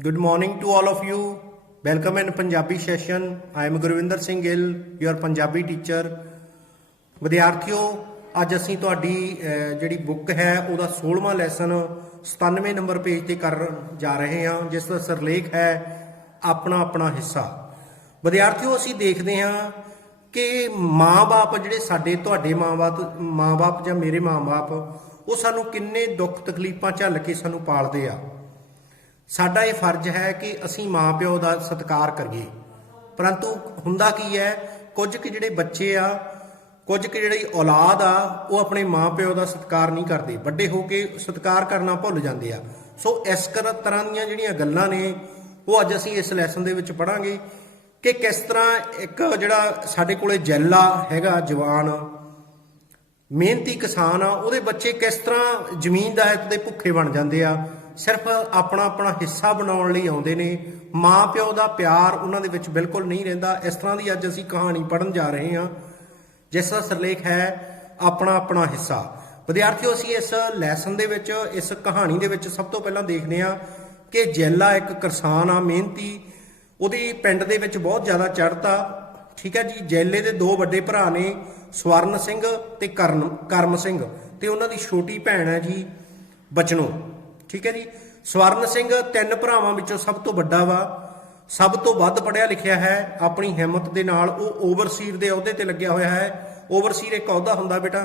Good morning to all of you. Welcome in Punjabi session. I am Gurvinder Singh Gill, your Punjabi teacher. ਵਿਦਿਆਰਥੀਓ ਅੱਜ ਅਸੀਂ ਤੁਹਾਡੀ ਜਿਹੜੀ book ਹੈ ਉਹਦਾ 16ਵਾਂ lesson 97 number page ਤੇ ਕਰ ਜਾ ਰਹੇ ਹਾਂ, ਜਿਸ ਦਾ ਸਿਰਲੇਖ ਹੈ ਆਪਣਾ ਆਪਣਾ ਹਿੱਸਾ। ਵਿਦਿਆਰਥੀਓ ਅਸੀਂ ਦੇਖਦੇ ਹਾਂ ਕਿ ਮਾਂ-ਬਾਪ ਜਿਹੜੇ ਸਾਡੇ ਤੁਹਾਡੇ ਮਾਂ-ਬਾਪ ਜਾਂ ਮੇਰੇ ਮਾਂ-ਬਾਪ ਉਹ ਸਾਨੂੰ ਕਿੰਨੇ ਦੁੱਖ ਤਕਲੀਫਾਂ ਝੱਲ ਕੇ ਸਾਨੂੰ ਪਾਲਦੇ ਆ। ਸਾਡਾ ਇਹ ਫਰਜ਼ ਹੈ ਕਿ ਅਸੀਂ ਮਾਂ ਪਿਓ ਦਾ ਸਤਿਕਾਰ ਕਰੀਏ, ਪਰੰਤੂ ਹੁੰਦਾ ਕੀ ਹੈ ਕੁਝ ਕੁ ਜਿਹੜੇ ਬੱਚੇ ਆ, ਕੁਝ ਕੁ ਜਿਹੜੀ ਔਲਾਦ ਆ ਉਹ ਆਪਣੇ ਮਾਂ ਪਿਓ ਦਾ ਸਤਿਕਾਰ ਨਹੀਂ ਕਰਦੇ, ਵੱਡੇ ਹੋ ਕੇ ਸਤਿਕਾਰ ਕਰਨਾ ਭੁੱਲ ਜਾਂਦੇ ਆ। ਸੋ ਇਸ ਤਰ੍ਹਾਂ ਦੀਆਂ ਜਿਹੜੀਆਂ ਗੱਲਾਂ ਨੇ ਉਹ ਅੱਜ ਅਸੀਂ ਇਸ ਲੈਸਨ ਦੇ ਵਿੱਚ ਪੜ੍ਹਾਂਗੇ ਕਿ ਕਿਸ ਤਰ੍ਹਾਂ ਇੱਕ ਜਿਹੜਾ ਸਾਡੇ ਕੋਲੇ ਜੈਲਾ ਹੈਗਾ, ਜਵਾਨ ਮਿਹਨਤੀ ਕਿਸਾਨ ਆ, ਉਹਦੇ ਬੱਚੇ ਕਿਸ ਤਰ੍ਹਾਂ ਜ਼ਮੀਨਦਾਰ ਦੇ ਭੁੱਖੇ ਬਣ ਜਾਂਦੇ ਆ, ਸਿਰਫ ਆਪਣਾ ਆਪਣਾ ਹਿੱਸਾ ਬਣਾਉਣ ਲਈ ਆਉਂਦੇ ਨੇ। ਮਾਂ ਪਿਓ ਦਾ ਪਿਆਰ ਉਹਨਾਂ ਦੇ ਵਿੱਚ ਬਿਲਕੁਲ ਨਹੀਂ ਰਹਿੰਦਾ। ਇਸ ਤਰ੍ਹਾਂ ਦੀ ਅੱਜ ਅਸੀਂ ਕਹਾਣੀ ਪੜ੍ਹਨ ਜਾ ਰਹੇ ਹਾਂ, ਜਿਸ ਦਾ ਸਿਰਲੇਖ ਹੈ ਆਪਣਾ ਆਪਣਾ ਹਿੱਸਾ। ਵਿਦਿਆਰਥੀਓ ਅਸੀਂ ਇਸ ਲੈਸਨ ਦੇ ਵਿੱਚ, ਇਸ ਕਹਾਣੀ ਦੇ ਵਿੱਚ ਸਭ ਤੋਂ ਪਹਿਲਾਂ ਦੇਖਦੇ ਹਾਂ ਕਿ ਜੈਲਾ ਇੱਕ ਕਿਸਾਨ ਆ, ਮਿਹਨਤੀ। ਉਹਦੀ ਪਿੰਡ ਦੇ ਵਿੱਚ ਬਹੁਤ ਜ਼ਿਆਦਾ ਚੜ੍ਹਤਾ, ਠੀਕ ਹੈ ਜੀ। ਜੈਲੇ ਦੇ ਦੋ ਵੱਡੇ ਭਰਾ ਨੇ, ਸਵਰਨ ਸਿੰਘ ਤੇ ਕਰਮ ਸਿੰਘ, ਤੇ ਉਹਨਾਂ ਦੀ ਛੋਟੀ ਭੈਣ ਹੈ ਜੀ ਬਚਨੋ, ਠੀਕ ਹੈ ਜੀ। ਸਵਰਨ ਸਿੰਘ ਤਿੰਨ ਭਰਾਵਾਂ ਵਿੱਚੋਂ ਸਭ ਤੋਂ ਵੱਡਾ ਵਾ, ਸਭ ਤੋਂ ਵੱਧ ਪੜ੍ਹਿਆ ਲਿਖਿਆ ਹੈ। ਆਪਣੀ ਹਿੰਮਤ ਦੇ ਨਾਲ ਉਹ ਓਵਰਸੀਰ ਦੇ ਅਹੁਦੇ ਤੇ ਲੱਗਿਆ ਹੋਇਆ ਹੈ। ਓਵਰਸੀਰ ਇੱਕ ਅਹੁਦਾ ਹੁੰਦਾ ਬੇਟਾ,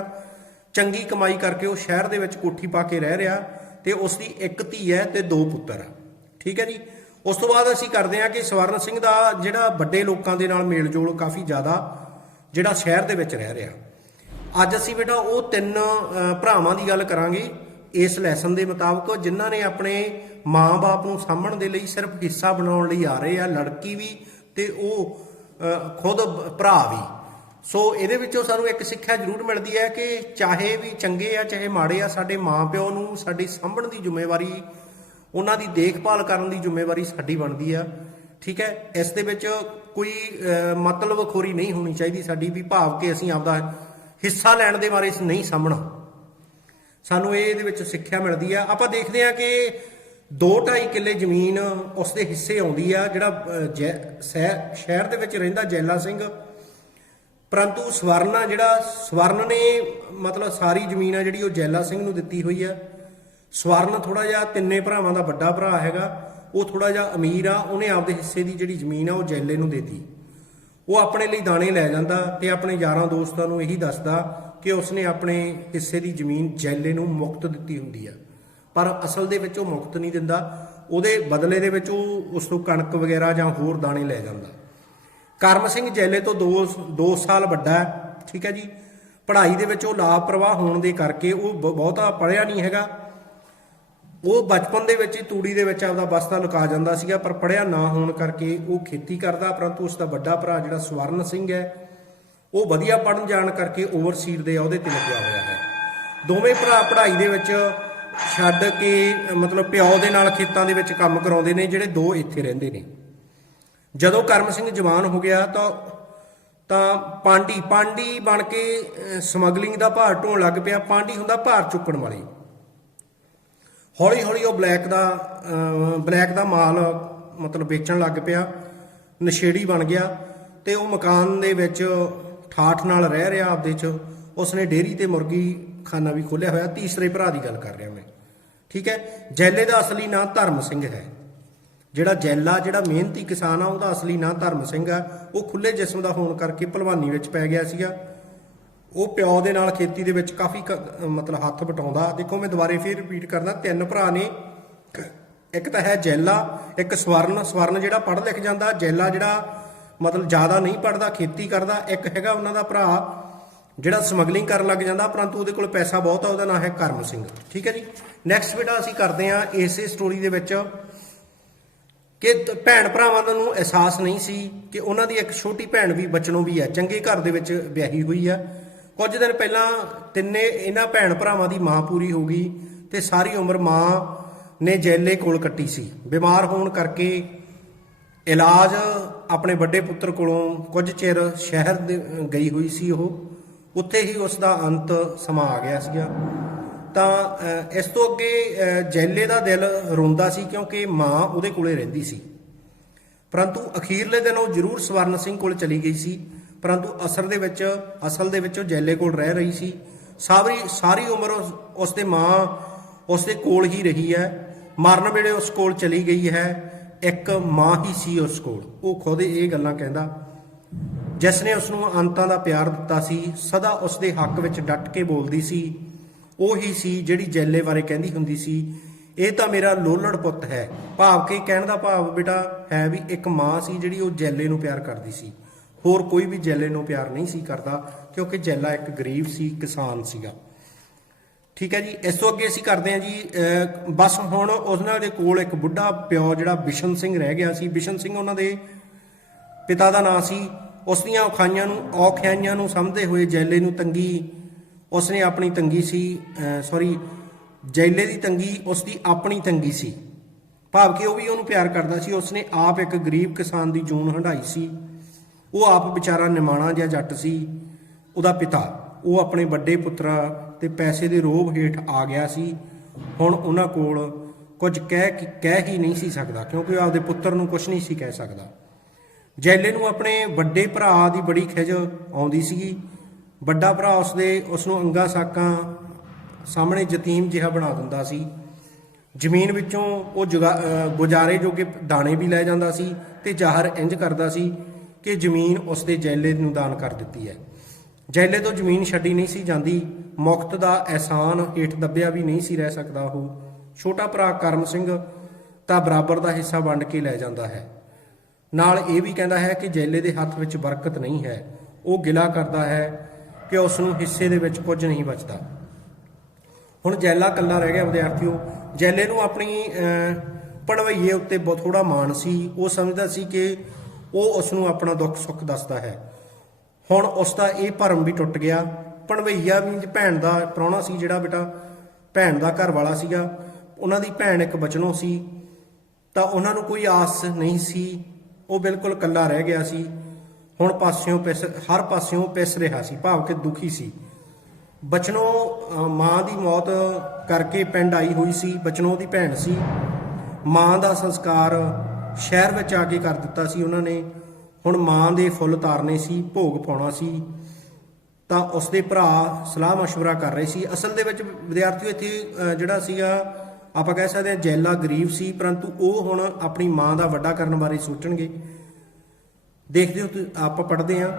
ਚੰਗੀ ਕਮਾਈ ਕਰਕੇ ਉਹ ਸ਼ਹਿਰ ਦੇ ਵਿੱਚ ਕੋਠੀ ਪਾ ਕੇ ਰਹਿ ਰਿਹਾ, ਤੇ ਉਸ ਦੀ ਇੱਕ ਧੀ ਹੈ ਤੇ ਦੋ ਪੁੱਤਰ ਆ, ਠੀਕ ਹੈ ਜੀ। ਉਸ ਤੋਂ ਬਾਅਦ ਅਸੀਂ ਕਰਦੇ ਹਾਂ ਕਿ ਸਵਰਨ ਸਿੰਘ ਦਾ ਜਿਹੜਾ ਵੱਡੇ ਲੋਕਾਂ ਦੇ ਨਾਲ ਮੇਲ ਜੋਲ ਕਾਫੀ ਜ਼ਿਆਦਾ, ਜਿਹੜਾ ਸ਼ਹਿਰ ਦੇ ਵਿੱਚ ਰਹਿ ਰਿਹਾ। ਅੱਜ ਅਸੀਂ ਬੇਟਾ ਉਹ ਤਿੰਨ ਭਰਾਵਾਂ ਦੀ ਗੱਲ ਕਰਾਂਗੇ ਇਸ ਲੈਸਨ ਦੇ ਮੁਤਾਬਕ, ਜਿਨ੍ਹਾਂ ਨੇ ਆਪਣੇ ਮਾਂ-ਬਾਪ ਨੂੰ ਸਾਂਭਣ ਦੇ ਲਈ ਸਿਰਫ ਹਿੱਸਾ ਬਣਾਉਣ ਲਈ ਆ ਰਹੇ ਆ, ਲੜਕੀ ਵੀ ਤੇ ਉਹ ਖੁਦ ਭਰਾ ਵੀ। ਸੋ ਇਹਦੇ ਵਿੱਚੋਂ ਸਾਨੂੰ ਇੱਕ ਸਿੱਖਿਆ ਜ਼ਰੂਰ ਮਿਲਦੀ ਹੈ ਕਿ ਚਾਹੇ ਵੀ ਚੰਗੇ ਆ ਚਾਹੇ ਮਾੜੇ ਆ, ਸਾਡੇ ਮਾਂ-ਪਿਓ ਨੂੰ ਸਾਡੀ ਸਾਂਭਣ ਦੀ ਜ਼ਿੰਮੇਵਾਰੀ, ਉਹਨਾਂ ਦੀ ਦੇਖਭਾਲ ਕਰਨ ਦੀ ਜ਼ਿੰਮੇਵਾਰੀ ਸਾਡੀ ਬਣਦੀ ਆ, ਠੀਕ ਹੈ। ਇਸ ਦੇ ਵਿੱਚ ਕੋਈ ਮਤਲਬਖੋਰੀ ਨਹੀਂ ਹੋਣੀ ਚਾਹੀਦੀ ਸਾਡੀ, ਵੀ ਭਾਵ ਕਿ ਅਸੀਂ ਆਪਦਾ ਹਿੱਸਾ ਲੈਣ ਦੇ ਬਾਰੇ ਨਹੀਂ ਸਾਂਭਣਾ। ਸਾਨੂੰ ਇਹਦੇ ਵਿੱਚ ਸਿੱਖਿਆ ਮਿਲਦੀ ਆ। ਆਪਾਂ ਦੇਖਦੇ ਆ ਕਿ 2-2.5 ਕਿੱਲੇ ਜ਼ਮੀਨ ਉਸ ਦੇ ਹਿੱਸੇ ਆਉਂਦੀ ਆ, ਜਿਹੜਾ ਸ਼ਹਿਰ ਦੇ ਵਿੱਚ ਰਹਿੰਦਾ ਜੈਲਾ ਸਿੰਘ। ਪਰੰਤੂ ਸਵਰਨ ਨੇ ਮਤਲਬ ਸਾਰੀ ਜ਼ਮੀਨ ਆ ਜਿਹੜੀ ਉਹ ਜੈਲਾ ਸਿੰਘ ਨੂੰ ਦਿੱਤੀ ਹੋਈ ਆ। ਸਵਰਨ ਥੋੜਾ ਜਿਹਾ ਤਿੰਨੇ ਭਰਾਵਾਂ ਦਾ ਵੱਡਾ ਭਰਾ ਹੈਗਾ, ਉਹ ਥੋੜਾ ਜਿਹਾ ਅਮੀਰ ਆ, ਉਹਨੇ ਆਪਦੇ ਹਿੱਸੇ ਦੀ ਜਿਹੜੀ ਜ਼ਮੀਨ ਆ ਉਹ ਜੈਲੇ ਨੂੰ ਦੇਤੀ। ਉਹ ਆਪਣੇ ਲਈ ਦਾਣੇ ਲੈ ਜਾਂਦਾ ਤੇ ਆਪਣੇ ਯਾਰਾਂ ਦੋਸਤਾਂ ਨੂੰ ਇਹੀ ਦੱਸਦਾ ਕਿ ਉਸਨੇ ਆਪਣੇ ਹਿੱਸੇ ਦੀ ਜ਼ਮੀਨ ਜੈਲੇ ਨੂੰ ਮੁਫਤ ਦਿੱਤੀ ਹੁੰਦੀ ਆ, ਪਰ ਅਸਲ ਦੇ ਵਿੱਚ ਉਹ ਮੁਫਤ ਨਹੀਂ ਦਿੰਦਾ। ਉਹਦੇ ਬਦਲੇ ਦੇ ਵਿੱਚ ਉਹ ਉਸ ਤੋਂ ਕਣਕ ਵਗੈਰਾ ਜਾਂ ਹੋਰ ਦਾਣੇ ਲੈ ਜਾਂਦਾ। ਕਰਮ ਸਿੰਘ ਜੈਲੇ ਤੋਂ 2 ਸਾਲ ਵੱਡਾ ਹੈ, ਠੀਕ ਹੈ ਜੀ। ਪੜ੍ਹਾਈ ਦੇ ਵਿੱਚ ਉਹ ਲਾਪਰਵਾਹ ਹੋਣ ਦੇ ਕਰਕੇ ਉਹ ਬਹੁਤਾ ਪੜ੍ਹਿਆ ਨਹੀਂ ਹੈਗਾ। ਉਹ ਬਚਪਨ ਦੇ ਵਿੱਚ ਹੀ ਤੂੜੀ ਦੇ ਵਿੱਚ ਆਪਦਾ ਬਸਤਾ ਲੁਕਾ ਜਾਂਦਾ ਸੀਗਾ, ਪਰ ਪੜ੍ਹਿਆ ਨਾ ਹੋਣ ਕਰਕੇ ਉਹ ਖੇਤੀ ਕਰਦਾ। ਪਰੰਤੂ ਉਸ ਦਾ ਵੱਡਾ ਭਰਾ ਜਿਹੜਾ ਸਵਰਨ ਸਿੰਘ ਹੈ ਉਹ ਵਧੀਆ ਪੜ੍ਹਨ ਜਾਣ ਕਰਕੇ ਓਵਰਸੀਰ ਦੇ ਅਹੁਦੇ ਤੇ ਲੱਗਿਆ ਹੋਇਆ ਹੈ। ਦੋਵੇਂ ਭਰਾ ਪੜ੍ਹਾਈ ਦੇ ਵਿੱਚ ਛੱਡ ਕੇ ਮਤਲਬ ਪਿਓ ਦੇ ਨਾਲ ਖੇਤਾਂ ਦੇ ਵਿੱਚ ਕੰਮ ਕਰਾਉਂਦੇ ਨੇ, ਜਿਹੜੇ ਦੋ ਇੱਥੇ ਰਹਿੰਦੇ ਨੇ। ਜਦੋਂ ਕਰਮ ਸਿੰਘ ਜਵਾਨ ਹੋ ਗਿਆ ਤਾਂ ਪਾਂਡੀ ਬਣ ਕੇ ਸਮਗਲਿੰਗ ਦਾ ਭਾਰ ਢੋਣ ਲੱਗ ਪਿਆ। ਪਾਂਡੀ ਹੁੰਦਾ ਭਾਰ ਚੁੱਕਣ ਵਾਲੀ। ਹੌਲੀ ਹੌਲੀ ਉਹ ਬਲੈਕ ਦਾ ਮਾਲ ਮਤਲਬ ਵੇਚਣ ਲੱਗ ਪਿਆ, ਨਸ਼ੇੜੀ ਬਣ ਗਿਆ, ਤੇ ਉਹ ਮਕਾਨ ਦੇ ਵਿੱਚ ਠਾਠ ਨਾਲ ਰਹਿ ਰਿਹਾ ਆਪਦੇ 'ਚ। ਉਸਨੇ ਡੇਅਰੀ ਤੇ ਮੁਰਗੀ ਖਾਨਾ ਵੀ ਖੋਲ੍ਹਿਆ ਹੋਇਆ। ਤੀਸਰੇ ਭਰਾ ਦੀ ਗੱਲ ਕਰ ਰਿਹਾ ਮੈਂ, ਠੀਕ ਹੈ। ਜੈਲੇ ਦਾ ਅਸਲੀ ਨਾਂ ਧਰਮ ਸਿੰਘ ਹੈ। ਜਿਹੜਾ ਜੈਲਾ, ਜਿਹੜਾ ਮਿਹਨਤੀ ਕਿਸਾਨ ਆ, ਉਹਦਾ ਅਸਲੀ ਨਾਂ ਧਰਮ ਸਿੰਘ ਆ। ਉਹ ਖੁੱਲੇ ਜਿਸਮ ਦਾ ਹੋਣ ਕਰਕੇ ਭਲਵਾਨੀ ਵਿੱਚ ਪੈ ਗਿਆ ਸੀਗਾ। ਉਹ ਪਿਓ ਦੇ ਨਾਲ ਖੇਤੀ ਦੇ ਵਿੱਚ ਕਾਫੀ ਮਤਲਬ ਹੱਥ ਵਟਾਉਂਦਾ। ਦੇਖੋ ਮੈਂ ਦੁਬਾਰੇ ਫਿਰ ਰਿਪੀਟ ਕਰਦਾ, ਤਿੰਨ ਭਰਾ ਨੇ। ਇੱਕ ਤਾਂ ਹੈ ਜੈਲਾ, ਇੱਕ ਸਵਰਨ ਜਿਹੜਾ ਪੜ੍ਹ ਲਿਖ ਜਾਂਦਾ, ਜੈਲਾ ਜਿਹੜਾ ਮਤਲਬ ਜ਼ਿਆਦਾ ਨਹੀਂ ਪੜ੍ਹਦਾ, ਖੇਤੀ ਕਰਦਾ। ਇੱਕ ਹੈਗਾ ਉਹਨਾਂ ਦਾ ਭਰਾ ਜਿਹੜਾ ਸਮਗਲਿੰਗ ਕਰਨ ਲੱਗ ਜਾਂਦਾ, ਪਰੰਤੂ ਉਹਦੇ ਕੋਲ ਪੈਸਾ ਬਹੁਤ ਆ, ਉਹਦਾ ਨਾਂ ਹੈ ਕਰਮ ਸਿੰਘ, ਠੀਕ ਹੈ ਜੀ। ਨੈਕਸਟ ਬੇਟਾ ਅਸੀਂ ਕਰਦੇ ਹਾਂ ਇਸੇ ਸਟੋਰੀ ਦੇ ਵਿੱਚ ਕਿ ਭੈਣ ਭਰਾਵਾਂ ਨੂੰ ਅਹਿਸਾਸ ਨਹੀਂ ਸੀ ਕਿ ਉਹਨਾਂ ਦੀ ਇੱਕ ਛੋਟੀ ਭੈਣ ਵੀ ਬਚਨੋਂ ਵੀ ਹੈ, ਚੰਗੇ ਘਰ ਦੇ ਵਿੱਚ ਵਿਆਹੀ ਹੋਈ ਆ। ਕੁਝ ਦਿਨ ਪਹਿਲਾਂ ਇਹਨਾਂ ਭੈਣ ਭਰਾਵਾਂ ਦੀ ਮਾਂ ਪੂਰੀ ਹੋ ਗਈ ਤੇ ਸਾਰੀ ਉਮਰ ਮਾਂ ਨੇ ਜੈਲੇ ਕੋਲ ਕੱਟੀ ਸੀ। ਬਿਮਾਰ ਹੋਣ ਕਰਕੇ ਇਲਾਜ ਆਪਣੇ ਵੱਡੇ ਪੁੱਤਰ ਕੋਲੋਂ ਕੁਝ ਚਿਰ ਸ਼ਹਿਰ ਗਈ ਹੋਈ ਸੀ। ਉਹ ਉੱਥੇ ਹੀ ਉਸ ਦਾ ਅੰਤ ਸਮਾ ਆ ਗਿਆ ਸੀਗਾ। ਤਾਂ ਇਸ ਤੋਂ ਅੱਗੇ ਜੈਲੇ ਦਾ ਦਿਲ ਰੋਂਦਾ ਸੀ ਕਿਉਂਕਿ ਮਾਂ ਉਹਦੇ ਕੋਲੇ ਰਹਿੰਦੀ ਸੀ। ਪਰੰਤੂ ਅਖੀਰਲੇ ਦਿਨ ਉਹ ਜ਼ਰੂਰ ਸਵਰਨ ਸਿੰਘ ਕੋਲ ਚਲੀ ਗਈ ਸੀ, ਪਰੰਤੂ ਅਸਲ ਦੇ ਵਿੱਚ ਉਹ ਜੈਲੇ ਕੋਲ ਰਹਿ ਰਹੀ ਸੀ। ਸਾਰੀ ਉਮਰ ਉਸਦੇ ਮਾਂ ਉਸਦੇ ਕੋਲ ਹੀ ਰਹੀ ਹੈ। ਮਰਨ ਵੇਲੇ ਉਸ ਕੋਲ ਚਲੀ ਗਈ ਹੈ। ਇੱਕ ਮਾਂ ਹੀ ਸੀ ਉਸ ਕੋਲ। ਉਹ ਖੁਦ ਇਹ ਗੱਲਾਂ ਕਹਿੰਦਾ, ਜਿਸ ਨੇ ਉਸਨੂੰ ਅੰਤਾਂ ਦਾ ਪਿਆਰ ਦਿੱਤਾ ਸੀ, ਸਦਾ ਉਸਦੇ ਹੱਕ ਵਿੱਚ ਡਟ ਕੇ ਬੋਲਦੀ ਸੀ, ਉਹੀ ਸੀ ਜਿਹੜੀ ਜੈਲੇ ਬਾਰੇ ਕਹਿੰਦੀ ਹੁੰਦੀ ਸੀ, ਇਹ ਤਾਂ ਮੇਰਾ ਲੋਲੜ ਪੁੱਤ ਹੈ। ਭਾਵ ਕਿ ਕਹਿਣ ਦਾ ਭਾਵ ਬੇਟਾ ਹੈ ਵੀ ਇੱਕ ਮਾਂ ਸੀ ਜਿਹੜੀ ਉਹ ਜੈਲੇ ਨੂੰ ਪਿਆਰ ਕਰਦੀ ਸੀ। ਹੋਰ ਕੋਈ ਵੀ ਜੈਲੇ ਨੂੰ ਪਿਆਰ ਨਹੀਂ ਸੀ ਕਰਦਾ, ਕਿਉਂਕਿ ਜੈਲਾ ਇੱਕ ਗਰੀਬ ਸੀ, ਕਿਸਾਨ ਸੀਗਾ। ਠੀਕ ਹੈ ਜੀ। ਇਸ ਤੋਂ ਅੱਗੇ ਅਸੀਂ ਕਰਦੇ ਹਾਂ ਜੀ ਬਸ ਹੁਣ ਉਹਨਾਂ ਦੇ ਕੋਲ ਇੱਕ ਬੁੱਢਾ ਪਿਓ ਜਿਹੜਾ ਬਿਸ਼ਨ ਸਿੰਘ ਰਹਿ ਗਿਆ ਸੀ। ਬਿਸ਼ਨ ਸਿੰਘ ਉਹਨਾਂ ਦੇ ਪਿਤਾ ਦਾ ਨਾਂ ਸੀ। ਉਸ ਦੀਆਂ ਔਖਿਆਈਆਂ ਨੂੰ ਸਮਝਦੇ ਹੋਏ ਜੈਲੇ ਨੂੰ ਤੰਗੀ ਉਸਨੇ ਆਪਣੀ ਤੰਗੀ ਸੀ ਜੈਲੇ ਦੀ ਤੰਗੀ ਉਸਦੀ ਆਪਣੀ ਤੰਗੀ ਸੀ। ਭਾਵ ਕਿ ਉਹ ਵੀ ਉਹਨੂੰ ਪਿਆਰ ਕਰਦਾ ਸੀ। ਉਸਨੇ ਆਪ ਇੱਕ ਗਰੀਬ ਕਿਸਾਨ ਦੀ ਜੂਨ ਹੰਢਾਈ ਸੀ। ਉਹ ਆਪ ਵਿਚਾਰਾ ਨਿਮਾਣਾ ਜਿਹਾ ਜੱਟ ਸੀ। ਉਹਦਾ ਪਿਤਾ ਉਹ ਆਪਣੇ ਵੱਡੇ ਪੁੱਤਰਾਂ ਤੇ ਪੈਸੇ ਦੇ ਰੋਹਬ ਹੇਠ ਆ ਗਿਆ ਸੀ। ਹੁਣ ਉਹਨਾਂ ਕੋਲ ਕੁਝ ਕਹਿ ਹੀ ਨਹੀਂ ਸੀ ਸਕਦਾ, ਕਿਉਂਕਿ ਉਹ ਆਪਦੇ ਪੁੱਤਰ ਨੂੰ ਕੁਝ ਨਹੀਂ ਸੀ ਕਹਿ ਸਕਦਾ। ਜੈਲੇ ਨੂੰ ਆਪਣੇ ਵੱਡੇ ਭਰਾ ਦੀ ਬੜੀ ਖਿਝ ਆਉਂਦੀ ਸੀ। ਵੱਡਾ ਭਰਾ ਉਸਨੂੰ ਅੰਗਾ ਸਾਕਾਂ ਸਾਹਮਣੇ ਯਤੀਮ ਜਿਹਾ ਬਣਾ ਦਿੰਦਾ ਸੀ। ਜ਼ਮੀਨ ਵਿੱਚੋਂ ਉਹ ਗੁਜ਼ਾਰੇ ਜੋਗੇ ਦਾਣੇ ਵੀ ਲੈ ਜਾਂਦਾ ਸੀ ਤੇ ਜ਼ਾਹਰ ਇੰਜ ਕਰਦਾ ਸੀ ਕਿ ਜ਼ਮੀਨ ਉਸਦੇ ਜੈਲੇ ਨੂੰ ਦਾਨ ਕਰ ਦਿੱਤੀ ਹੈ। ਜੈਲੇ ਤੋਂ ਜ਼ਮੀਨ ਛੱਡੀ ਨਹੀਂ ਸੀ ਜਾਂਦੀ। ਮੁਕਤ ਦਾ ਅਹਿਸਾਨ ਹੇਠ ਦੱਬਿਆ ਵੀ ਨਹੀਂ ਸੀ ਰਹਿ ਸਕਦਾ। ਉਹ ਛੋਟਾ ਭਰਾ ਕਰਮ ਸਿੰਘ ਤਾਂ ਬਰਾਬਰ ਦਾ ਹਿੱਸਾ ਵੰਡ ਕੇ ਲੈ ਜਾਂਦਾ ਹੈ। ਨਾਲ ਇਹ ਵੀ ਕਹਿੰਦਾ ਹੈ ਕਿ ਜੈਲੇ ਦੇ ਹੱਥ ਵਿੱਚ ਬਰਕਤ ਨਹੀਂ ਹੈ। ਉਹ ਗਿਲਾ ਕਰਦਾ ਹੈ ਕਿ ਉਸ ਨੂੰ ਹਿੱਸੇ ਦੇ ਵਿੱਚ ਕੁਝ ਨਹੀਂ ਬਚਦਾ। ਹੁਣ ਜੈਲਾ ਇਕੱਲਾ ਰਹਿ ਗਿਆ ਵਿਦਿਆਰਥੀਓ। ਜੈਲੇ ਨੂੰ ਆਪਣੀ ਭਣਵਈਏ ਉੱਤੇ ਬਹੁਤ ਥੋੜਾ ਮਾਣ ਸੀ। ਉਹ ਸਮਝਦਾ ਸੀ ਕਿ ਉਹ ਉਸ ਨੂੰ ਆਪਣਾ ਦੁੱਖ ਸੁੱਖ ਦੱਸਦਾ ਹੈ। ਹੁਣ ਉਸ ਦਾ ਇਹ ਭਰਮ ਵੀ ਟੁੱਟ ਗਿਆ। ਭਣਵਈਆ ਵੀ ਭੈਣ ਦਾ ਪ੍ਰਾਹੁਣਾ ਸੀ, ਜਿਹੜਾ ਬੇਟਾ ਭੈਣ ਦਾ ਘਰ ਵਾਲਾ ਸੀਗਾ। ਉਹਨਾਂ ਦੀ ਭੈਣ ਇੱਕ ਬਚਨੋਂ ਸੀ, ਤਾਂ ਉਹਨਾਂ ਨੂੰ ਕੋਈ ਆਸ ਨਹੀਂ ਸੀ। ਉਹ ਬਿਲਕੁਲ ਇਕੱਲਾ ਰਹਿ ਗਿਆ ਸੀ। ਹੁਣ ਹਰ ਪਾਸਿਓਂ ਪਿਸ ਰਿਹਾ ਸੀ, ਭਾਵ ਕਿ ਦੁਖੀ ਸੀ। ਬਚਨੋਂ ਮਾਂ ਦੀ ਮੌਤ ਕਰਕੇ ਪਿੰਡ ਆਈ ਹੋਈ ਸੀ। ਬਚਨੋਂ ਦੀ ਭੈਣ ਸੀ। ਮਾਂ ਦਾ ਸੰਸਕਾਰ ਸ਼ਹਿਰ ਵਿੱਚ ਆ ਕੇ ਕਰ ਦਿੱਤਾ ਸੀ ਉਹਨਾਂ ਨੇ। ਹੁਣ ਮਾਂ ਦੇ ਫੁੱਲ ਤਾਰਨੇ ਸੀ, ਭੋਗ ਪਾਉਣਾ ਸੀ, ਤਾਂ ਉਸਦੇ ਭਰਾ ਸਲਾਹ ਮਸ਼ਵਰਾ ਕਰ ਰਹੇ ਸੀ। ਅਸਲ ਦੇ ਵਿੱਚ ਵਿਦਿਆਰਥੀਓ ਇੱਥੇ ਜਿਹੜਾ ਸੀਗਾ ਆਪਾਂ ਕਹਿ ਸਕਦੇ ਹਾਂ ਜੈਲਾ ਗਰੀਬ ਸੀ, ਪਰੰਤੂ ਉਹ ਹੁਣ ਆਪਣੀ ਮਾਂ ਦਾ ਵੱਡਾ ਕਰਨ ਬਾਰੇ ਸੋਚਣਗੇ। ਦੇਖਦੇ ਹੋ ਆਪਾਂ ਪੜ੍ਹਦੇ ਹਾਂ।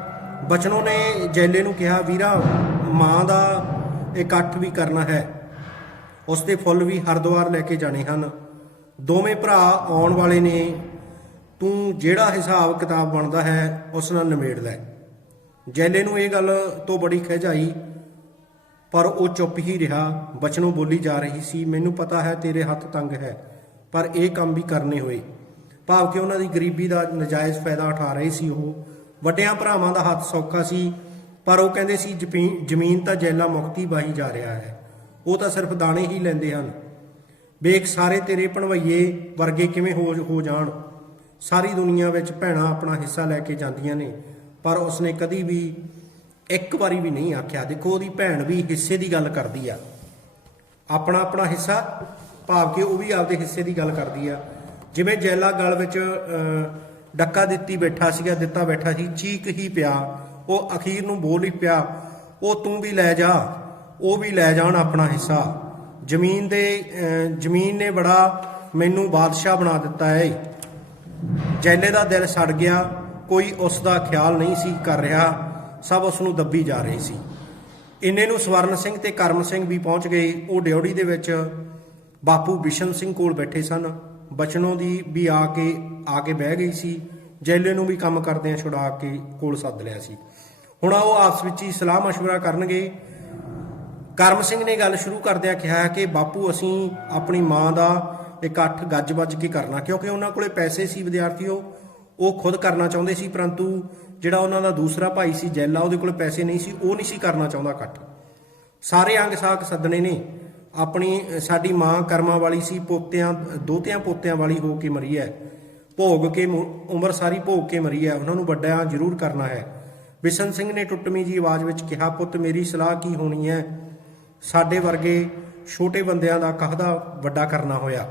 ਬਚਨੋਂ ਨੇ ਜੈਲੇ ਨੂੰ ਕਿਹਾ, ਵੀਰਾ ਮਾਂ ਦਾ ਇਕੱਠ ਵੀ ਕਰਨਾ ਹੈ, ਉਸਦੇ ਫੁੱਲ ਵੀ ਹਰਿਦੁਆਰ ਲੈ ਕੇ ਜਾਣੇ ਹਨ। ਦੋਵੇਂ ਭਰਾ ਆਉਣ ਵਾਲੇ ਨੇ, ਤੂੰ ਜਿਹੜਾ ਹਿਸਾਬ ਕਿਤਾਬ ਬਣਦਾ ਹੈ ਉਸ ਨਾਲ ਨਿਬੇੜ ਲੈ। ਜੈਲੇ ਨੂੰ ਇਹ ਗੱਲ ਤੋਂ ਬੜੀ ਖਿਝ ਆਈ, ਪਰ ਉਹ ਚੁੱਪ ਹੀ ਰਿਹਾ। ਬਚਨੋਂ ਬੋਲੀ ਜਾ ਰਹੀ ਸੀ, ਮੈਨੂੰ ਪਤਾ ਹੈ ਤੇਰੇ ਹੱਥ ਤੰਗ ਹੈ, ਪਰ ਇਹ ਕੰਮ ਵੀ ਕਰਨੇ ਹੋਏ। ਭਾਵ ਕਿ ਉਹਨਾਂ ਦੀ ਗਰੀਬੀ ਦਾ ਨਜਾਇਜ਼ ਫਾਇਦਾ ਉਠਾ ਰਹੇ ਸੀ ਉਹ। ਵੱਡਿਆਂ ਭਰਾਵਾਂ ਦਾ ਹੱਥ ਸੌਖਾ ਸੀ, ਪਰ ਉਹ ਕਹਿੰਦੇ ਸੀ ਜ਼ਮੀਨ ਤਾਂ ਜੈਲਾ ਮੁਕਤੀ ਬਾਹੀ ਜਾ ਰਿਹਾ ਹੈ, ਉਹ ਤਾਂ ਸਿਰਫ ਦਾਣੇ ਹੀ ਲੈਂਦੇ ਹਨ। ਵੇਖ ਸਾਰੇ ਤੇਰੇ ਭਣਵਈਏ ਵਰਗੇ ਕਿਵੇਂ ਹੋ ਜਾਣ। ਸਾਰੀ ਦੁਨੀਆ ਵਿੱਚ ਭੈਣਾਂ ਆਪਣਾ ਹਿੱਸਾ ਲੈ ਕੇ ਜਾਂਦੀਆਂ ਨੇ, ਪਰ ਉਸਨੇ ਕਦੀ ਵੀ ਇੱਕ ਵਾਰੀ ਵੀ ਨਹੀਂ ਆਖਿਆ। ਦੇਖੋ ਉਹਦੀ ਭੈਣ ਵੀ ਹਿੱਸੇ ਦੀ ਗੱਲ ਕਰਦੀ ਆ, ਆਪਣਾ ਹਿੱਸਾ, ਭਾਵ ਕਿ ਉਹ ਵੀ ਆਪਦੇ ਹਿੱਸੇ ਦੀ ਗੱਲ ਕਰਦੀ ਆ। ਜਿਵੇਂ ਜੈਲਾ ਗਲ ਵਿੱਚ ਡੱਕਾ ਦਿੱਤਾ ਬੈਠਾ ਸੀ, ਚੀਕ ਹੀ ਪਿਆ। ਉਹ ਅਖੀਰ ਨੂੰ ਬੋਲ ਹੀ ਪਿਆ, ਉਹ ਤੂੰ ਵੀ ਲੈ ਜਾ, ਉਹ ਵੀ ਲੈ ਜਾਣ ਆਪਣਾ ਹਿੱਸਾ। ਜ਼ਮੀਨ ਨੇ ਬੜਾ ਮੈਨੂੰ ਬਾਦਸ਼ਾਹ ਬਣਾ ਦਿੱਤਾ ਹੈ। ਜੈਲੇ ਦਾ ਦਿਲ ਸੜ ਗਿਆ। ਕੋਈ ਉਸ ਦਾ ਖਿਆਲ ਨਹੀਂ ਸੀ ਕਰ ਰਿਹਾ, ਸਭ ਉਸ ਨੂੰ ਦੱਬੀ ਜਾ ਰਹੇ ਸੀ। ਇੰਨੇ ਨੂੰ ਸਵਰਨ ਸਿੰਘ ਤੇ ਕਰਮ ਸਿੰਘ ਵੀ ਪਹੁੰਚ ਗਏ। ਉਹ ਡਿਉੜੀ ਦੇ ਵਿੱਚ ਬਾਪੂ ਬਿਸ਼ਨ ਸਿੰਘ ਕੋਲ ਬੈਠੇ ਸਨ। ਬਚਨੋਂ ਦੀ ਵੀ ਆ ਕੇ ਬਹਿ ਗਈ ਸੀ। ਜੈਲੇ ਨੂੰ ਵੀ ਕੰਮ ਕਰਦਿਆਂ ਛੁਡਾ ਕੇ ਕੋਲ ਸੱਦ ਲਿਆ ਸੀ। ਹੁਣ ਉਹ ਆਪਸ ਵਿੱਚ ਹੀ ਸਲਾਹ ਮਸ਼ਵਰਾ ਕਰਨਗੇ। ਕਰਮ ਸਿੰਘ ਨੇ ਗੱਲ ਸ਼ੁਰੂ ਕਰਦਿਆਂ ਕਿਹਾ ਕਿ ਬਾਪੂ ਅਸੀਂ ਆਪਣੀ ਮਾਂ ਦਾ ਇਕੱਠ ਗੱਜ-ਵੱਜ ਕੇ ਕਰਨਾ, ਕਿਉਂਕਿ ਉਹਨਾਂ ਕੋਲੇ ਪੈਸੇ ਸੀ ਵਿਦਿਆਰਥੀਓ। ਉਹ ਖੁਦ ਕਰਨਾ ਚਾਹੁੰਦੇ ਸੀ, ਪਰੰਤੂ ਜਿਹੜਾ ਉਹਨਾਂ ਦਾ ਦੂਸਰਾ ਭਾਈ ਸੀ ਜੈਲਾ, ਉਹਦੇ ਕੋਲ ਪੈਸੇ ਨਹੀਂ ਸੀ, ਉਹ ਨਹੀਂ ਸੀ ਕਰਨਾ ਚਾਹੁੰਦਾ ਇਕੱਠ। ਸਾਰੇ ਅੰਗ ਸਾਕ ਸੱਦਣੇ ਨੇ। ਸਾਡੀ ਮਾਂ ਕਰਮਾਂ ਵਾਲੀ ਸੀ, ਦੋਤਿਆਂ ਪੋਤਿਆਂ ਵਾਲੀ ਹੋ ਕੇ ਮਰੀ ਹੈ, ਭੋਗ ਕੇ ਉਮਰ ਸਾਰੀ ਭੋਗ ਕੇ ਮਰੀ ਹੈ, ਉਹਨਾਂ ਨੂੰ ਵੱਡਾ ਜ਼ਰੂਰ ਕਰਨਾ ਹੈ। ਬਿਸ਼ਨ ਸਿੰਘ ਨੇ ਟੁੱਟਵੀਂ ਜੀ ਆਵਾਜ਼ ਵਿੱਚ ਕਿਹਾ, ਪੁੱਤ ਮੇਰੀ ਸਲਾਹ ਕੀ ਹੋਣੀ ਹੈ? ਸਾਡੇ ਵਰਗੇ ਛੋਟੇ ਬੰਦਿਆਂ ਦਾ ਕਾਹਦਾ ਵੱਡਾ ਕਰਨਾ ਹੋਇਆ।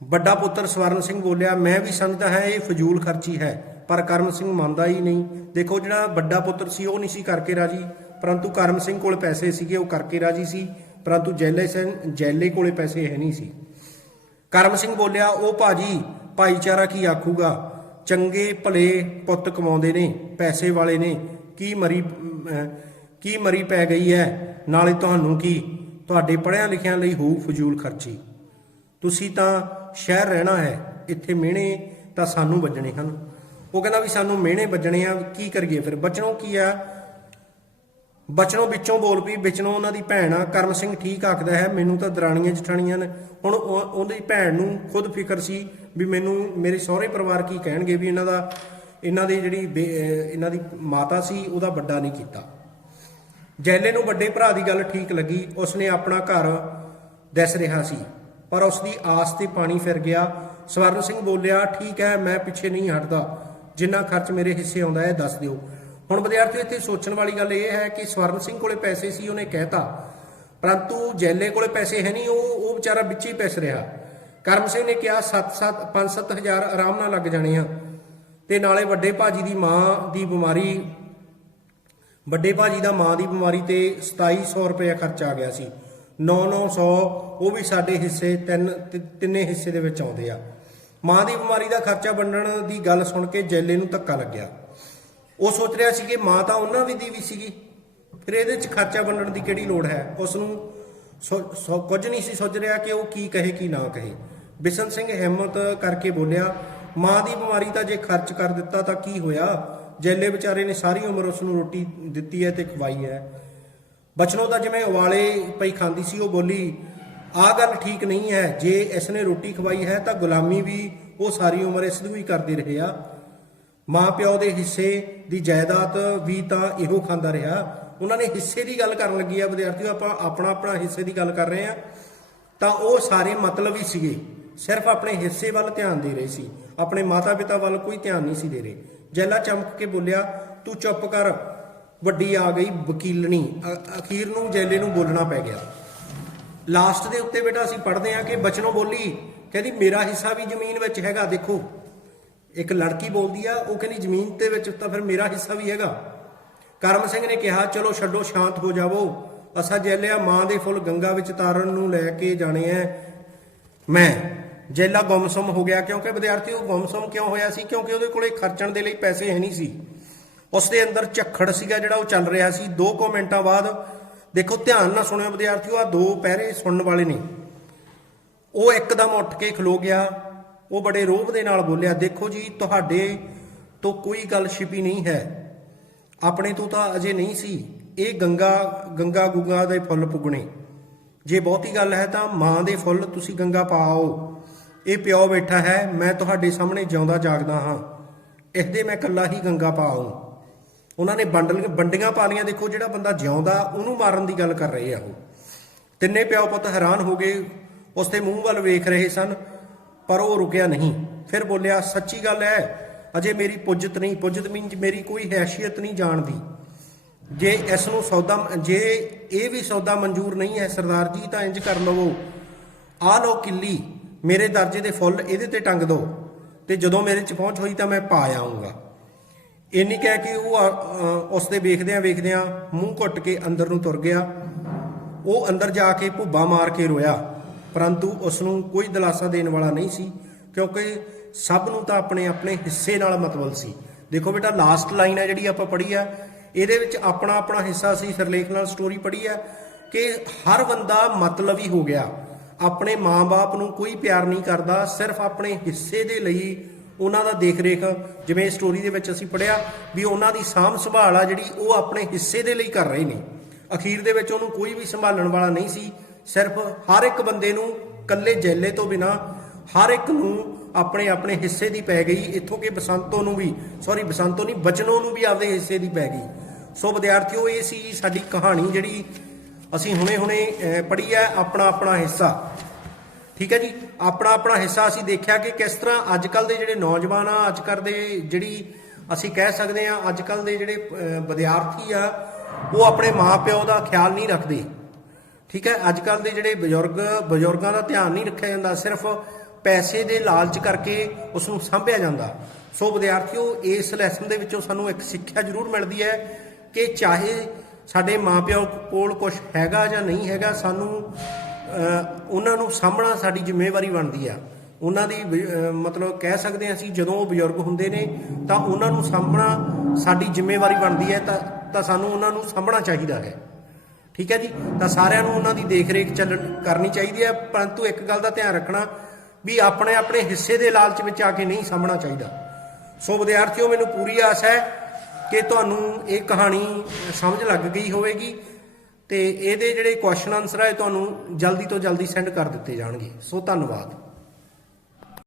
ਵੱਡਾ ਪੁੱਤਰ ਸਵਰਨ ਸਿੰਘ ਬੋਲਿਆ, ਮੈਂ ਵੀ ਸਮਝਦਾ ਹੈ ਇਹ ਫਜ਼ੂਲ ਖਰਚੀ ਹੈ, ਪਰ ਕਰਮ ਸਿੰਘ ਮੰਨਦਾ ਹੀ ਨਹੀਂ। ਦੇਖੋ ਜਿਹੜਾ ਵੱਡਾ ਪੁੱਤਰ ਸੀ ਉਹ ਨਹੀਂ ਸੀ ਕਰਕੇ ਰਾਜੀ, ਪਰੰਤੂ ਕਰਮ ਸਿੰਘ ਕੋਲ ਪੈਸੇ ਸੀਗੇ, ਉਹ ਕਰਕੇ ਰਾਜੀ ਸੀ, ਪਰੰਤੂ ਜੈਲੇ ਕੋਲੇ ਪੈਸੇ ਹੈ ਨਹੀਂ ਸੀ। ਕਰਮ ਸਿੰਘ ਬੋਲਿਆ, ਉਹ ਭਾਜੀ ਭਾਈਚਾਰਾ ਕੀ ਆਖੂਗਾ, ਚੰਗੇ ਭਲੇ ਪੁੱਤ ਕਮਾਉਂਦੇ ਨੇ, ਪੈਸੇ ਵਾਲੇ ਨੇ, ਕੀ ਮਰੀ ਪੈ ਗਈ ਹੈ, ਨਾਲੇ ਤੁਹਾਨੂੰ ਕੀ, ਤੁਹਾਡੇ ਪੜ੍ਹਿਆਂ ਲਿਖਿਆਂ ਲਈ ਹੋਊ ਫਜ਼ੂਲ ਖਰਚੀ। ਤੁਸੀਂ ਤਾਂ ਸ਼ਹਿਰ ਰਹਿਣਾ ਹੈ, ਇੱਥੇ ਮਿਹਣੇ ਤਾਂ ਸਾਨੂੰ ਵੱਜਣੇ ਹਨ। ਉਹ ਕਹਿੰਦਾ ਵੀ ਸਾਨੂੰ ਮਿਹਣੇ ਵੱਜਣੇ ਆ, ਕੀ ਕਰੀਏ ਫਿਰ। ਬਚਨੋਂ ਕੀ ਆ, ਬਚਨੋਂ ਵਿੱਚੋਂ ਬੋਲ ਪਈ, ਵਿੱਚੋਂ ਉਹਨਾਂ ਦੀ ਭੈਣ ਆ। ਕਰਮ ਸਿੰਘ ਠੀਕ ਆਖਦਾ ਹੈ, ਮੈਨੂੰ ਤਾਂ ਦਰਾਣੀਆਂ ਜਠਾਣੀਆਂ ਨੇ। ਹੁਣ ਉਹਦੀ ਭੈਣ ਨੂੰ ਖੁਦ ਫਿਕਰ ਸੀ ਵੀ ਮੈਨੂੰ ਮੇਰੇ ਸਹੁਰੇ ਪਰਿਵਾਰ ਕੀ ਕਹਿਣਗੇ, ਵੀ ਇਹਨਾਂ ਦੀ ਮਾਤਾ ਸੀ ਉਹਦਾ ਵੱਡਾ ਨਹੀਂ ਕੀਤਾ। ਜੈਲੇ ਨੂੰ ਵੱਡੇ ਭਰਾ ਦੀ ਗੱਲ ਠੀਕ ਲੱਗੀ, ਉਸਨੇ ਆਪਣਾ ਘਰ ਦਿਸ ਰਿਹਾ ਸੀ, ਪਰ ਉਸ ਦੀ ਆਸ ਤੇ ਪਾਣੀ ਫਿਰ ਗਿਆ। ਸਵਰਨ ਸਿੰਘ ਬੋਲਿਆ, ਠੀਕ ਹੈ, ਮੈਂ ਪਿੱਛੇ ਨਹੀਂ ਹਟਦਾ, ਜਿੰਨਾ ਖਰਚ ਮੇਰੇ ਹਿੱਸੇ ਆਉਂਦਾ ਹੈ ਦੱਸ ਦਿਓ। ਹੁਣ ਵਿਦਿਆਰਥੀਓ ਇੱਥੇ ਸੋਚਣ ਵਾਲੀ ਗੱਲ ਇਹ ਹੈ ਕਿ ਸਵਰਨ ਸਿੰਘ ਕੋਲੇ ਪੈਸੇ ਸੀ, ਉਹਨੇ ਕਹਿਤਾ, ਪਰੰਤੂ ਜੈਲੇ ਕੋਲੇ ਪੈਸੇ ਹੈ ਨਹੀਂ, ਉਹ ਵਿਚਾਰਾ ਵਿੱਚ ਹੀ ਪਿਸ ਰਿਹਾ। ਕਰਮ ਸਿੰਘ ਨੇ ਕਿਹਾ 5-7 ਹਜ਼ਾਰ ਆਰਾਮ ਨਾਲ ਲੱਗ ਜਾਣੇ ਆ, ਤੇ ਨਾਲੇ ਵੱਡੇ ਭਾਜੀ ਦੀ ਮਾਂ ਦੀ ਬਿਮਾਰੀ ਤੇ 2700 ਰੁਪਏ ਖਰਚ ਆ ਗਿਆ ਸੀ। 900 ਉਹ ਵੀ ਸਾਡੇ ਹਿੱਸੇ ਤਿੰਨੇ ਹਿੱਸੇ ਦੇ ਵਿੱਚ ਆਉਂਦੇ ਆ। ਮਾਂ ਦੀ ਬਿਮਾਰੀ ਦਾ ਖਰਚਾ ਵੰਡਣ ਦੀ ਗੱਲ ਸੁਣ ਕੇ ਜੈਲੇ ਨੂੰ ਧੱਕਾ ਲੱਗਿਆ। ਉਹ ਸੋਚ ਰਿਹਾ ਸੀ ਕਿ ਮਾਂ ਤਾਂ ਉਹਨਾਂ ਦੀ ਵੀ ਸੀਗੀ, ਫਿਰ ਇਹਦੇ 'ਚ ਖਰਚਾ ਵੰਡਣ ਦੀ ਕਿਹੜੀ ਲੋੜ ਹੈ। ਉਸ ਨੂੰ ਕੁਝ ਨਹੀਂ ਸੀ ਸੋਚ ਰਿਹਾ ਕਿ ਉਹ ਕੀ ਕਹੇ ਕੀ ਨਾ ਕਹੇ। ਬਿਸ਼ਨ ਸਿੰਘ ਹਿੰਮਤ ਕਰਕੇ ਬੋਲਿਆ, ਮਾਂ ਦੀ ਬਿਮਾਰੀ ਤਾਂ ਜੇ ਖਰਚ ਕਰ ਦਿੱਤਾ ਤਾਂ ਕੀ ਹੋਇਆ, ਜੈਲੇ ਵਿਚਾਰੇ ਨੇ ਸਾਰੀ ਉਮਰ ਉਸ ਨੂੰ ਰੋਟੀ ਦਿੱਤੀ ਹੈ ਤੇ ਖਵਾਈ ਹੈ। ਬਚਨੋਂ ਤਾਂ ਜਿਵੇਂ ਉਵਾਲੇ ਪਈ ਖਾਂਦੀ ਸੀ, ਉਹ ਬੋਲੀ, ਆਹ ਗੱਲ ਠੀਕ ਨਹੀਂ ਹੈ, ਜੇ ਇਸ ਨੇ ਰੋਟੀ ਖਵਾਈ ਹੈ ਤਾਂ ਗੁਲਾਮੀ ਵੀ ਉਹ ਸਾਰੀ ਉਮਰ ਇਸ ਨੂੰ ਹੀ ਕਰਦੇ ਰਹੇ ਆ। ਮਾਂ ਪਿਓ ਦੇ ਹਿੱਸੇ ਦੀ ਜਾਇਦਾਦ ਵੀ ਤਾਂ ਇਹੋ ਖਾਂਦਾ ਰਿਹਾ। ਉਹਨਾਂ ਨੇ ਹਿੱਸੇ ਦੀ ਗੱਲ ਕਰਨ ਲੱਗੀ ਆ ਵਿਦਿਆਰਥੀਓ, ਆਪਾਂ ਆਪਣਾ ਹਿੱਸੇ ਦੀ ਗੱਲ ਕਰ ਰਹੇ ਆ, ਤਾਂ ਉਹ ਸਾਰੇ ਮਤਲਬ ਹੀ ਸੀਗੇ, ਸਿਰਫ ਆਪਣੇ ਹਿੱਸੇ ਵੱਲ ਧਿਆਨ ਦੇ ਰਹੇ ਸੀ, ਆਪਣੇ ਮਾਤਾ ਪਿਤਾ ਵੱਲ ਕੋਈ ਧਿਆਨ ਨਹੀਂ ਸੀ ਦੇ ਰਹੇ। ਜੈਲਾ ਚਮਕ ਕੇ ਬੋਲਿਆ, ਤੂੰ ਚੁੱਪ ਕਰ, ਵੱਡੀ ਆ ਗਈ ਵਕੀਲਣੀ। ਅਖੀਰ ਨੂੰ ਜੈਲੇ ਨੂੰ ਬੋਲਣਾ ਪੈ ਗਿਆ। ਲਾਸਟ ਦੇ ਉੱਤੇ ਬੇਟਾ ਅਸੀਂ ਪੜ੍ਹਦੇ ਹਾਂ ਕਿ ਬਚਨੋਂ ਬੋਲੀ, ਕਹਿੰਦੀ ਮੇਰਾ ਹਿੱਸਾ ਵੀ ਜ਼ਮੀਨ ਵਿੱਚ ਹੈਗਾ। ਦੇਖੋ ਇੱਕ ਲੜਕੀ ਬੋਲਦੀ ਆ, ਉਹ ਕਹਿੰਦੀ ਜ਼ਮੀਨ ਦੇ ਵਿੱਚ ਤਾਂ ਫਿਰ ਮੇਰਾ ਹਿੱਸਾ ਵੀ ਹੈਗਾ। ਕਰਮ ਸਿੰਘ ਨੇ ਕਿਹਾ, ਚਲੋ ਛੱਡੋ, ਸ਼ਾਂਤ ਹੋ ਜਾਵੋ, ਅਸਾਂ ਜੈਲਿਆ ਮਾਂ ਦੇ ਫੁੱਲ ਗੰਗਾ ਵਿੱਚ ਤਾਰਨ ਨੂੰ ਲੈ ਕੇ ਜਾਣੇ ਐ। ਮੈਂ ਜੈਲਾ ਗੁੰਮਸੁੰਮ ਹੋ ਗਿਆ। ਕਿਉਂਕਿ ਵਿਦਿਆਰਥੀ ਉਹ ਗੁੰਮਸੁੰਮ ਕਿਉਂ ਹੋਇਆ ਸੀ, ਕਿਉਂਕਿ ਉਹਦੇ ਕੋਲੇ ਖਰਚਣ ਦੇ ਲਈ ਪੈਸੇ ਹੈ ਨਹੀਂ ਸੀ। ਉਸ ਦੇ ਅੰਦਰ ਝੱਖੜ ਸੀਗਾ ਜਿਹੜਾ ਉਹ ਚੱਲ ਰਿਹਾ ਸੀ। 2 ਮਿੰਟਾਂ ਬਾਅਦ, ਦੇਖੋ ਧਿਆਨ ਨਾਲ ਸੁਣਿਓ ਵਿਦਿਆਰਥੀਓ, ਆ 2 ਪਹਿਰੇ ਸੁਣਨ ਵਾਲੇ ਨੇ। ਉਹ ਇੱਕਦਮ ਉੱਠ ਕੇ ਖਲੋ ਗਿਆ। ਉਹ ਬੜੇ ਰੋਹਬ ਦੇ ਨਾਲ ਬੋਲਿਆ, ਦੇਖੋ ਜੀ, ਤੁਹਾਡੇ ਤੋਂ ਕੋਈ ਗੱਲ ਛਿਪੀ ਨਹੀਂ ਹੈ, ਆਪਣੇ ਤੋਂ ਤਾਂ ਅਜੇ ਨਹੀਂ ਸੀ। ਇਹ ਗੰਗਾ ਗੁੰਗਾ ਦੇ ਫੁੱਲ ਪੁੱਗਣੇ, ਜੇ ਬਹੁਤੀ ਗੱਲ ਹੈ ਤਾਂ ਮਾਂ ਦੇ ਫੁੱਲ ਤੁਸੀਂ ਗੰਗਾ ਪਾਓ। ਇਹ ਪਿਓ ਬੈਠਾ ਹੈ, ਮੈਂ ਤੁਹਾਡੇ ਸਾਹਮਣੇ ਜਿਉਂਦਾ ਜਾਗਦਾ ਹਾਂ, ਇਸਦੇ ਮੈਂ ਇਕੱਲਾ ਹੀ ਗੰਗਾ ਪਾਉ। ਉਹਨਾਂ ਨੇ ਵੰਡੀਆਂ ਪਾ ਲਈਆਂ। ਦੇਖੋ ਜਿਹੜਾ ਬੰਦਾ ਜਿਉਂਦਾ ਉਹਨੂੰ ਮਾਰਨ ਦੀ ਗੱਲ ਕਰ ਰਹੇ ਆ। ਉਹ ਤਿੰਨੇ ਪਿਓ ਪੁੱਤ ਹੈਰਾਨ ਹੋ ਗਏ, ਉਸ ਦੇ ਮੂੰਹ ਵੱਲ ਵੇਖ ਰਹੇ ਸਨ, ਪਰ ਉਹ ਰੁਕਿਆ ਨਹੀਂ। ਫਿਰ ਬੋਲਿਆ, ਸੱਚੀ ਗੱਲ ਹੈ, ਅਜੇ ਮੇਰੀ ਪੁੱਜਤ ਨਹੀਂ, ਪੁੱਜਤ ਮੀਨਜ਼ ਮੇਰੀ ਕੋਈ ਹੈਸੀਅਤ ਨਹੀਂ ਜਾਣਦੀ। ਜੇ ਇਹ ਵੀ ਸੌਦਾ ਮਨਜ਼ੂਰ ਨਹੀਂ ਹੈ ਸਰਦਾਰ ਜੀ, ਤਾਂ ਇੰਜ ਕਰ ਲਵੋ, ਆਹ ਲਓ ਕਿੱਲੀ, ਮੇਰੇ ਦਰਜੇ ਦੇ ਫੁੱਲ ਇਹਦੇ ਤੇ ਟੰਗ ਦਿਓ, ਤੇ ਜਦੋਂ ਮੇਰੇ 'ਚ ਪਹੁੰਚ ਹੋਈ ਤਾਂ ਮੈਂ ਪਾ ਆਊਂਗਾ। ਇੰਨੀ ਕਹਿ ਕੇ ਉਹ ਉਸ ਦੇ ਵੇਖਦਿਆਂ ਮੂੰਹ ਘੁੱਟ ਕੇ ਅੰਦਰ ਨੂੰ ਤੁਰ ਗਿਆ। ਉਹ ਅੰਦਰ ਜਾ ਕੇ ਭੁੱਬਾ ਮਾਰ ਕੇ ਰੋਇਆ, ਪਰੰਤੂ ਉਸ ਨੂੰ ਕੋਈ ਦਿਲਾਸਾ ਦੇਣ ਵਾਲਾ ਨਹੀਂ ਸੀ, ਕਿਉਂਕਿ ਸਭ ਨੂੰ ਤਾਂ ਆਪਣੇ ਹਿੱਸੇ ਨਾਲ ਮਤਲਬ ਸੀ। ਦੇਖੋ ਬੇਟਾ, ਲਾਸਟ ਲਾਈਨ ਹੈ ਜਿਹੜੀ ਆਪਾਂ ਪੜ੍ਹੀ ਆ, ਇਹਦੇ ਵਿੱਚ ਆਪਣਾ ਹਿੱਸਾ ਸੀ। ਸਿਰਲੇਖ ਨਾਲ ਸਟੋਰੀ ਪੜ੍ਹੀ ਆ ਕਿ ਹਰ ਬੰਦਾ ਮਤਲਬੀ ਹੋ ਗਿਆ, ਆਪਣੇ ਮਾਂ-ਬਾਪ ਨੂੰ ਕੋਈ ਪਿਆਰ ਨਹੀਂ ਕਰਦਾ, ਸਿਰਫ ਆਪਣੇ ਹਿੱਸੇ ਦੇ ਲਈ ਉਹਨਾਂ ਦਾ ਦੇਖ ਰੇਖ, ਜਿਵੇਂ ਇਸ ਸਟੋਰੀ ਦੇ ਵਿੱਚ ਅਸੀਂ ਪੜ੍ਹਿਆ ਵੀ ਉਹਨਾਂ ਦੀ ਸਾਂਭ ਸੰਭਾਲ ਆ ਜਿਹੜੀ ਉਹ ਆਪਣੇ ਹਿੱਸੇ ਦੇ ਲਈ ਕਰ ਰਹੇ ਨੇ। ਅਖੀਰ ਦੇ ਵਿੱਚ ਉਹਨੂੰ ਕੋਈ ਵੀ ਸੰਭਾਲਣ ਵਾਲਾ ਨਹੀਂ ਸੀ। ਸਿਰਫ ਹਰ ਇੱਕ ਬੰਦੇ ਨੂੰ, ਇਕੱਲੇ ਜੈਲੇ ਤੋਂ ਬਿਨਾਂ ਹਰ ਇੱਕ ਨੂੰ ਆਪਣੇ ਹਿੱਸੇ ਦੀ ਪੈ ਗਈ। ਇੱਥੋਂ ਕਿ ਬਸੰਤੋਂ ਨੂੰ ਨਹੀਂ, ਬਚਨੋਂ ਨੂੰ ਵੀ ਆਪਦੇ ਹਿੱਸੇ ਦੀ ਪੈ ਗਈ। ਸੋ ਵਿਦਿਆਰਥੀਓ, ਇਹ ਸੀ ਜੀ ਸਾਡੀ ਕਹਾਣੀ ਜਿਹੜੀ ਅਸੀਂ ਹੁਣੇ ਪੜ੍ਹੀ ਹੈ, ਆਪਣਾ ਹਿੱਸਾ। ਠੀਕ ਹੈ ਜੀ, ਆਪਣਾ ਹਿੱਸਾ। ਅਸੀਂ ਦੇਖਿਆ ਕਿ ਕਿਸ ਤਰ੍ਹਾਂ ਅੱਜ ਕੱਲ੍ਹ ਦੇ ਜਿਹੜੇ ਨੌਜਵਾਨ ਆ, ਅੱਜ ਕੱਲ੍ਹ ਦੇ ਜਿਹੜੀ ਅਸੀਂ ਕਹਿ ਸਕਦੇ ਹਾਂ ਅੱਜ ਕੱਲ੍ਹ ਦੇ ਜਿਹੜੇ ਵਿਦਿਆਰਥੀ ਆ, ਉਹ ਆਪਣੇ ਮਾਂ ਪਿਓ ਦਾ ਖਿਆਲ ਨਹੀਂ ਰੱਖਦੇ। ਠੀਕ ਹੈ। ਅੱਜ ਕੱਲ ਦੇ ਜਿਹੜੇ ਬਜ਼ੁਰਗਾਂ ਦਾ ਧਿਆਨ ਨਹੀਂ ਰੱਖਿਆ ਜਾਂਦਾ, ਸਿਰਫ ਪੈਸੇ ਦੇ ਲਾਲਚ ਕਰਕੇ ਉਸ ਨੂੰ ਸਾਂਭਿਆ ਜਾਂਦਾ। ਸੋ ਵਿਦਿਆਰਥੀਓ, ਇਸ ਲੈਸਨ ਦੇ ਵਿੱਚੋਂ ਸਾਨੂੰ ਇੱਕ ਸਿੱਖਿਆ ਜ਼ਰੂਰ ਮਿਲਦੀ ਹੈ ਕਿ ਚਾਹੇ ਸਾਡੇ ਮਾਪਿਆਂ ਕੋਲ ਕੁਝ ਹੈਗਾ ਜਾਂ ਨਹੀਂ ਹੈਗਾ, ਸਾਨੂੰ ਉਹਨਾਂ ਨੂੰ ਸਾਂਭਣਾ ਸਾਡੀ ਜ਼ਿੰਮੇਵਾਰੀ ਬਣਦੀ ਆ। ਉਹਨਾਂ ਦੀ ਮਤਲਬ ਕਹਿ ਸਕਦੇ ਹਾਂ ਅਸੀਂ, ਜਦੋਂ ਉਹ ਬਜ਼ੁਰਗ ਹੁੰਦੇ ਨੇ ਤਾਂ ਉਹਨਾਂ ਨੂੰ ਸਾਂਭਣਾ ਸਾਡੀ ਜ਼ਿੰਮੇਵਾਰੀ ਬਣਦੀ ਹੈ, ਤਾਂ ਸਾਨੂੰ ਉਹਨਾਂ ਨੂੰ ਸਾਂਭਣਾ ਚਾਹੀਦਾ ਹੈ। ਠੀਕ ਹੈ ਜੀ। ਤਾਂ ਸਾਰਿਆਂ ਨੂੰ ਉਹਨਾਂ ਦੀ ਦੇਖ ਰੇਖ ਕਰਨੀ ਚਾਹੀਦੀ ਹੈ, ਪਰੰਤੂ ਇੱਕ ਗੱਲ ਦਾ ਧਿਆਨ ਰੱਖਣਾ ਵੀ ਆਪਣੇ ਆਪਣੇ ਹਿੱਸੇ ਦੇ ਲਾਲਚ ਵਿੱਚ ਆ ਕੇ ਨਹੀਂ ਸਾਂਭਣਾ ਚਾਹੀਦਾ। ਸੋ ਵਿਦਿਆਰਥੀਓ, ਮੈਨੂੰ ਪੂਰੀ ਆਸ ਹੈ ਕਿ ਤੁਹਾਨੂੰ ਇਹ ਕਹਾਣੀ ਸਮਝ ਲੱਗ ਗਈ ਹੋਵੇਗੀ ਤੇ ਇਹਦੇ ਜਿਹੜੇ ਕੁਐਸਚਨ ਆਨਸਰ ਹੈ ਤੁਹਾਨੂੰ ਜਲਦੀ ਤੋਂ ਜਲਦੀ ਸੈਂਡ ਕਰ ਦਿੱਤੇ ਜਾਣਗੇ। ਸੋ ਧੰਨਵਾਦ।